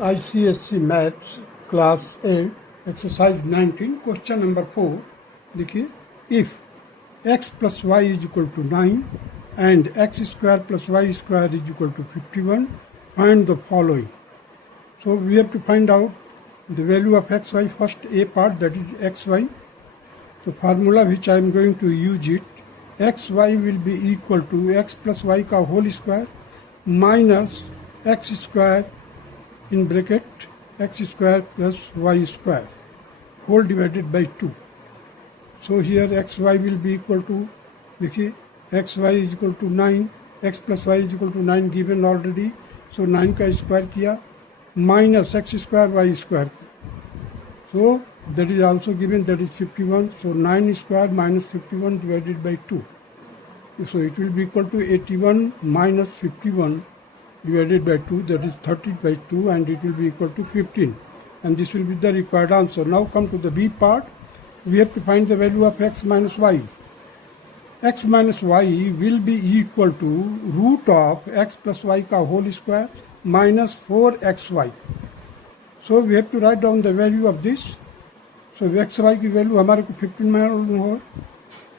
ICSE Maths Class 8 Exercise 19 Question number 4 देखिए, if x plus y is equal to 9 and x square plus y square is equal to 51, find the following. So we have to find out the value of xy. First a part, that is xy. The formula which I am going to use it, xy will be equal to x plus y का whole square minus x square in bracket x square plus y square whole divided by 2. So here xy will be equal to, देखिए, xy is equal to 9, x plus y is equal to 9 given already. So 9 का square किया minus x square y square. So that is also given, that is 51. So 9 square minus 51 divided by 2. So it will be equal to 81 minus 51 divided by 2, that is 30 by 2, and it will be equal to 15. And this will be the required answer. Now come to the B part. We have to find the value of x minus y. X minus y will be equal to root of x plus y का whole square minus 4xy. So we have to write down the value of this. So xy की value हमारे को 15 मालूम हो.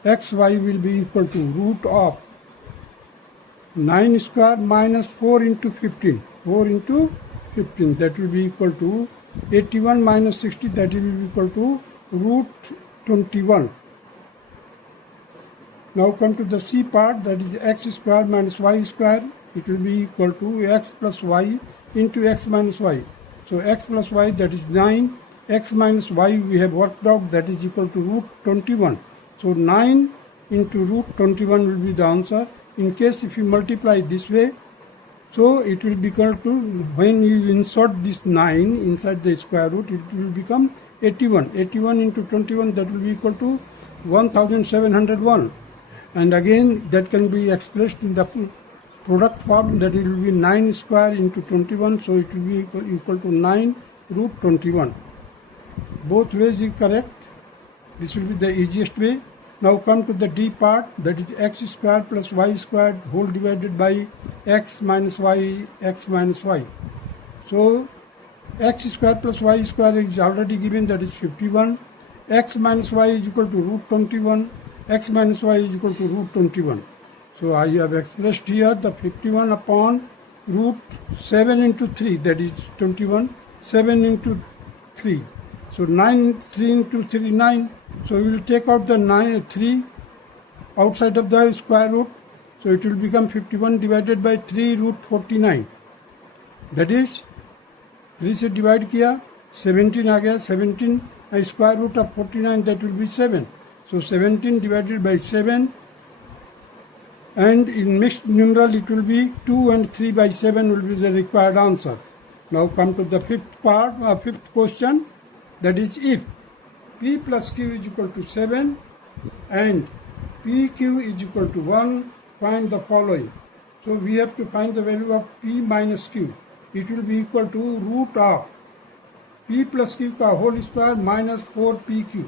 xy will be equal to root of 9 square minus 4 into 15. 4 into 15, that will be equal to 81 minus 60, that will be equal to root 21. Now come to the C part, that is x square minus y square. It will be equal to x plus y into x minus y. So x plus y, that is 9. X minus y we have worked out, that is equal to root 21. So 9 into root 21 will be the answer. In case if you multiply this way, so it will be equal to, when you insert this 9 inside the square root, it will become 81. 81 into 21, that will be equal to 1701. And again, that can be expressed in the product form, that it will be 9 square into 21, so it will be equal to 9 root 21. Both ways is correct. This will be the easiest way. Now come to the D part, that is x square plus y squared whole divided by x minus y, x minus y. So x square plus y square is already given, that is 51. X minus y is equal to root 21. X minus y is equal to root 21. So I have expressed here the 51 upon root 7 into 3, that is 21. 7 into 3. So 9, 3 into 3, 9. So we will take out the 3 outside of the square root. So it will become 51 divided by 3 root 49. That is 3 से divide किया 17 आ गया. 17 square root of 49, that will be 7. So 17 divided by 7, and in mixed numeral it will be 2 and 3 by 7 will be the required answer. Now come to the fifth part, fifth question, that is if p plus q is equal to 7 and pq is equal to 1, find the following. So we have to find the value of p minus q. It will be equal to root of p plus q का whole square minus 4pq.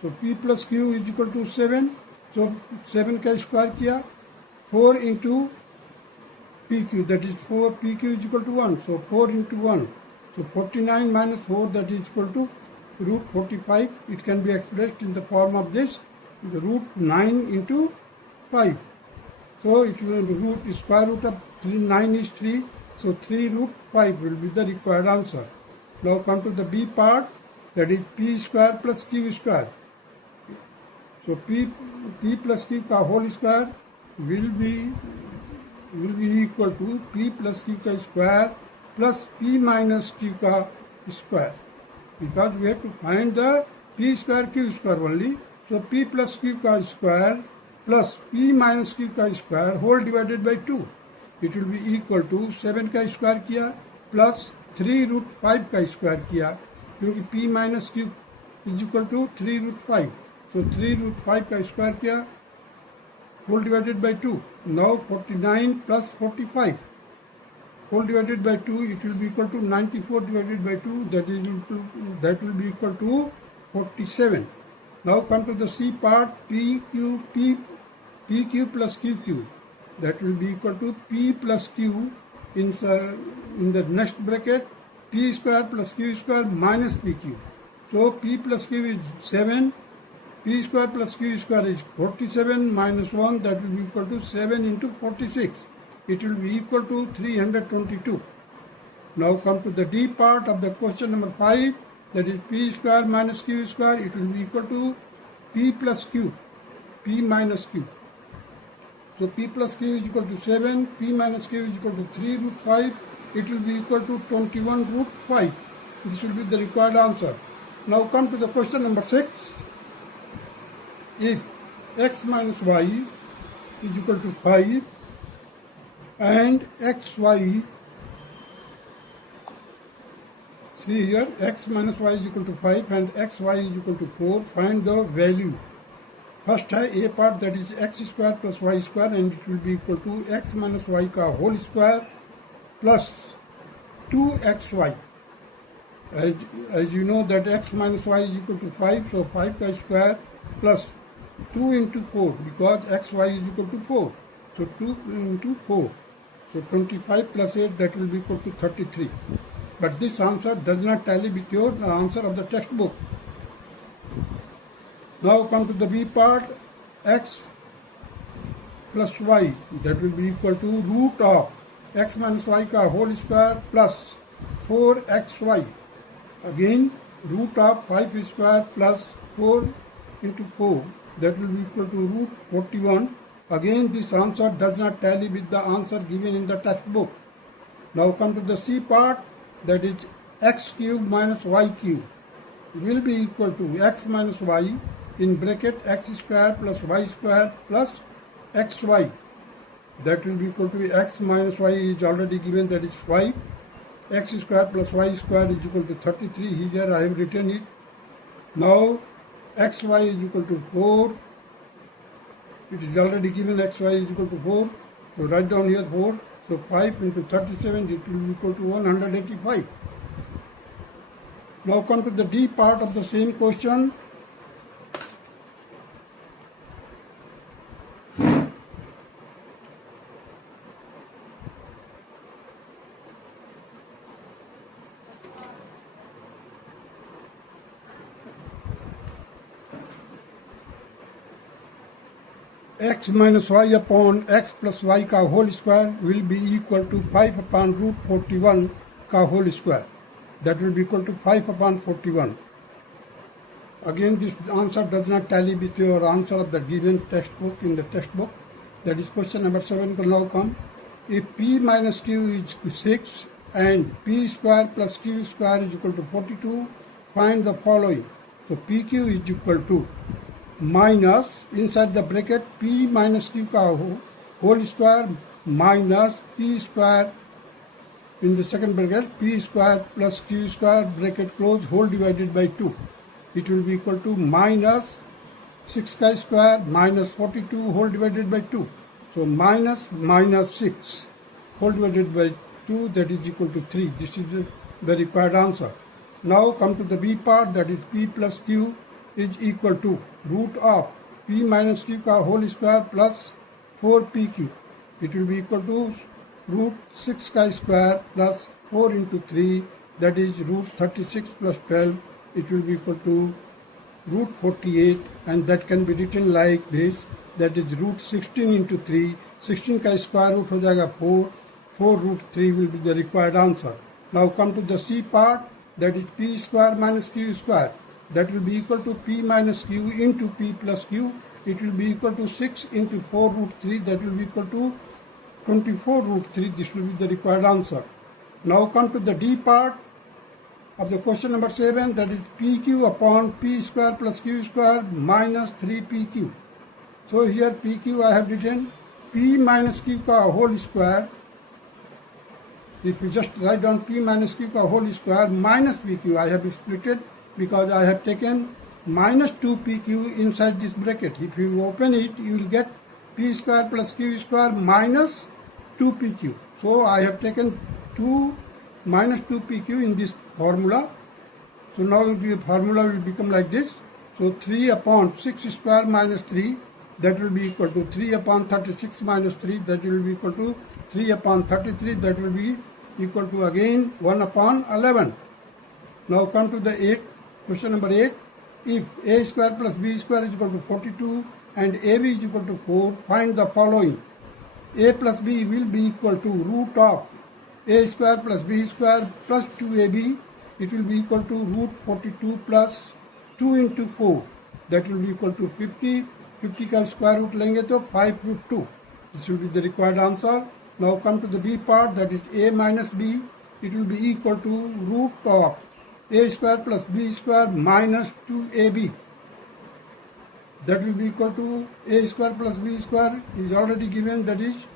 So p plus q is equal to 7. So 7 का square किया 4 into pq, that is 4, pq is equal to 1. So 4 into 1. So 49 minus 4, that is equal to root 45. It can be expressed in the form of this, the root 9 into 5. So it will be root, square root of 9 is 3. So 3 root 5 will be the required answer. Now come to the B part, that is p square plus q square. So p plus q का whole square will be equal to p plus q का square plus p minus q का square, because we have to find the p square q square only. So p plus q का square plus p minus q का square whole divided by 2. It will be equal to 7 का square किया plus 3 root 5 का square किया, क्योंकि p minus q is equal to 3 root 5. So 3 root 5 का square किया whole divided by 2. Now 49 plus 45 whole divided by 2, it will be equal to 94 divided by 2, that will be equal to 47. Now come to the C part, PQ plus QQ, that will be equal to P plus Q in the next bracket p square plus q square minus pq. So p plus q is 7, p square plus q square is 47 minus 1, that will be equal to 7 into 46. It will be equal to 322. Now come to the D part of the question number 5, that is p square minus q square. It will be equal to p plus q, p minus q. So p plus q is equal to 7, p minus q is equal to 3 root 5. It will be equal to 21 root 5. This will be the required answer. Now come to the question number 6. If x minus y is equal to 5 and xy, see here, x minus y is equal to 5 and xy is equal to 4, find the value. First है a part, that is x square plus y square, and it will be equal to x minus y का whole square plus 2xy. As you know that x minus y is equal to 5, so 5 का square plus 2 into 4, because xy is equal to 4. So 2 into 4. So 25 plus 8, that will be equal to 33. But this answer does not tally with the answer of the textbook. Now come to the B part, x plus y, that will be equal to root of x minus y का whole square plus 4xy. Again, root of 5 square plus 4 into 4, that will be equal to root 41. Again, this answer does not tally with the answer given in the textbook. Now come to the C part, that is x cube minus y cube will be equal to x minus y in bracket x square plus y square plus xy. That will be equal to x minus y is already given, that is 5. X square plus y square is equal to 33. Here I have written it. Now xy is equal to 4. It is already given, xy is equal to 4. So write down here 4. So 5 into 37, it will be equal to 185. Now come to the D part of the same question. X minus y upon x plus y का whole square will be equal to 5 upon root 41 का whole square. That will be equal to 5 upon 41. Again, this answer does not tally with your answer of the given textbook in the textbook. That is question number 7 will now come. If p minus q is 6 and p square plus q square is equal to 42, find the following. So pq is equal to minus, inside the bracket, p minus q का whole square minus p square in the second bracket, p square plus q square bracket close whole divided by 2. It will be equal to minus 6 का square minus 42 whole divided by 2. So minus 6 whole divided by 2, that is equal to 3. This is the required answer. Now come to the B part, that is p plus q is equal to root of p minus q का whole square plus 4pq. It will be equal to root 6 का square plus 4 into 3, that is root 36 plus 12. It will be equal to root 48, and that can be written like this, that is root 16 into 3. 16 का square root हो जाएगा 4. 4 root 3 will be the required answer. Now come to the C part, that is p square minus q square. That will be equal to p minus q into p plus q. It will be equal to 6 into 4 root 3. That will be equal to 24 root 3. This will be the required answer. Now come to the D part of the question number 7. That is pq upon p square plus q square minus 3pq. So here pq I have written p minus q का whole square. If you just write down p minus q का whole square minus pq, I have split it, because I have taken minus 2pq inside this bracket. If you open it, you will get p square plus q square minus 2pq. So I have taken minus 2pq in this formula. So now the formula will become like this. So 3 upon 6 square minus 3, that will be equal to 3 upon 36 minus 3, that will be equal to 3 upon 33, that will be equal to again 1 upon 11. Now come to the 8, question number 8. If a square plus b square is equal to 42 and ab is equal to 4, find the following. A plus b will be equal to root of a square plus b square plus 2ab. It will be equal to root 42 plus 2 into 4. That will be equal to 50. 50 का square root लेंगे तो 5 root 2. This will be the required answer. Now come to the b part, that is a minus b. It will be equal to root of a square plus b square minus 2ab. That will be equal to a square plus b square is already given, that is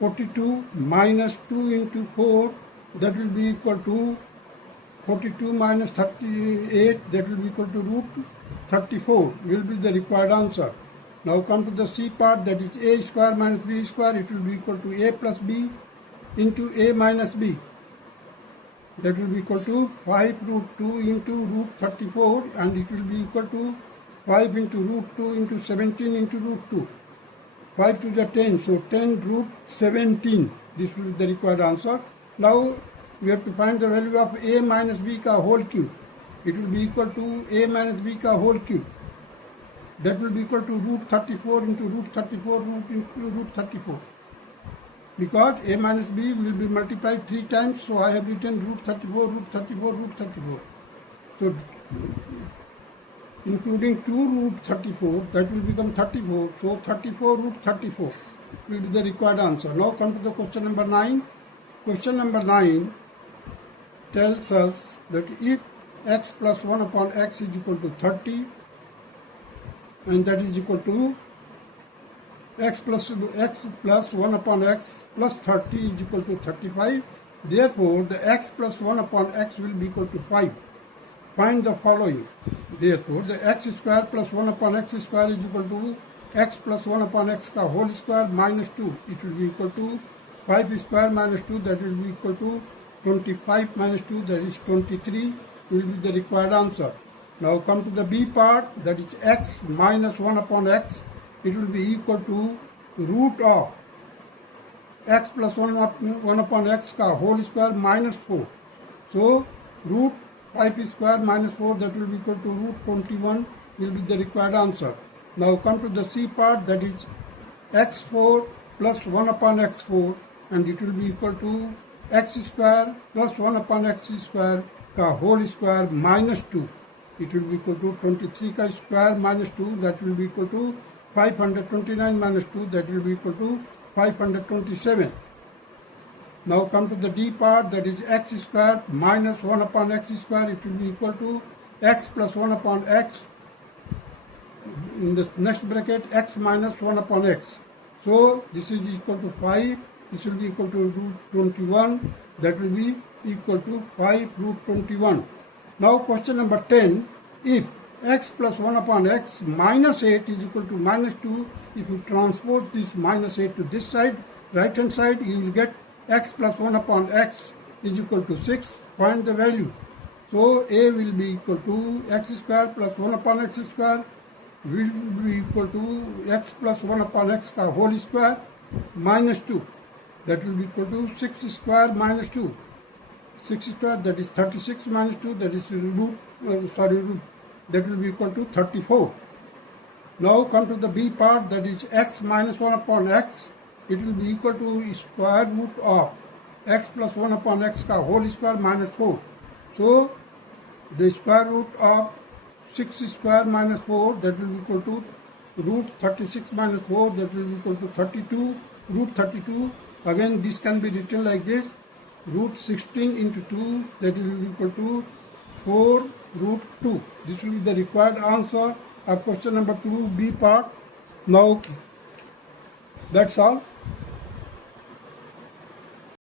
42 minus 2 into 4. That will be equal to 42 minus 38. That will be equal to root 34 will be the required answer. Now come to the c part, that is a square minus b square. It will be equal to a plus b into a minus b. That will be equal to 5 root 2 into root 34, and it will be equal to 5 into root 2 into 17 into root 2. 5 to the 10, so 10 root 17. This will be the required answer. Now we have to find the value of a minus b ka whole cube. It will be equal to a minus b ka whole cube. That will be equal to root 34 into root 34 root into root 34. Because a minus b will be multiplied 3 times, so I have written root 34, root 34, root 34. So including 2 root 34, that will become 34. So 34 root 34 will be the required answer. Now come to the question number 9. Question number 9 tells us that if x plus 1 upon x is equal to 30, and that is equal to x plus 1 upon x plus 30 is equal to 35. Therefore, the x plus 1 upon x will be equal to 5. Find the following. Therefore, the x square plus 1 upon x square is equal to x plus 1 upon x ka whole square minus 2. It will be equal to 5 square minus 2, that will be equal to 25 minus 2, that is 23 will be the required answer. Now come to the b part, that is x minus 1 upon x. It will be equal to root of x plus 1 upon x ka whole square minus 4. So root 5 square minus 4, that will be equal to root 21 will be the required answer. Now come to the c part, that is x4 plus 1 upon x4, and it will be equal to x square plus 1 upon x square ka whole square minus 2. It will be equal to 23 ka square minus 2, that will be equal to 529 minus 2, that will be equal to 527. Now come to the d part, that is x square minus 1 upon x square. It will be equal to x plus 1 upon x. In the next bracket, x minus 1 upon x. So this is equal to 5. This will be equal to root 21. That will be equal to 5 root 21. Now question number 10. If x plus 1 upon x minus 8 is equal to minus 2, if you transport this minus 8 to this side, right hand side, you will get x plus 1 upon x is equal to 6. Find the value. So a will be equal to x square plus 1 upon x square will be equal to x plus 1 upon x ka whole square minus 2. That will be equal to 6 square minus 2. 6 square, that is 36 minus 2, that is root, that will be equal to 34. Now come to the b part, that is x minus 1 upon x. It will be equal to square root of x plus 1 upon x ka whole square minus 4. So the square root of 6 square minus 4, that will be equal to root 36 minus 4, that will be equal to 32 root 32. Again this can be written like this, root 16 into 2, that will be equal to 4 root 2. This will be the required answer of question number 2 b part. Now that's all.